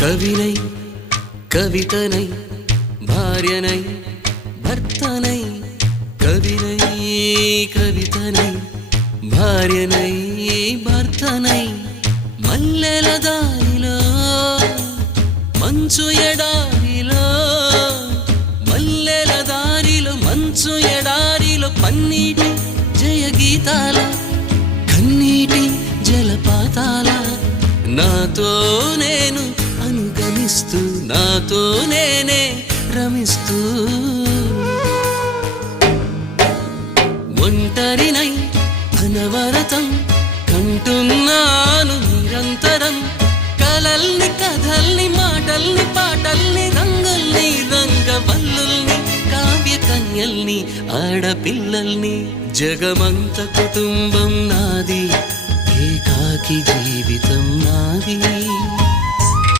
కవినై కవితనై భార్యనై భర్తనై కవినై కవితనై భార్యనై భర్తనై మల్లెల దారిలో మంచు ఎడారిలో మల్లెల దారిలో మంచు ఎడారిలో పన్నీటి జయగీతాల కన్నీటి జలపాతాల నాతో నేను అనుగమిస్తూ నాతో నేనే రమిస్తూ ఒంటరినై అనవరతం కంటున్నాను నిరంతరం కలల్ని కథల్ని మాటల్ని పాటల్ని రంగుల్ని రంగవల్లుల్ని కావ్య కన్యల్ని ఆడపిల్లల్ని జగమంత కుటుంబం నాది ఏకాకి జీవితం నాది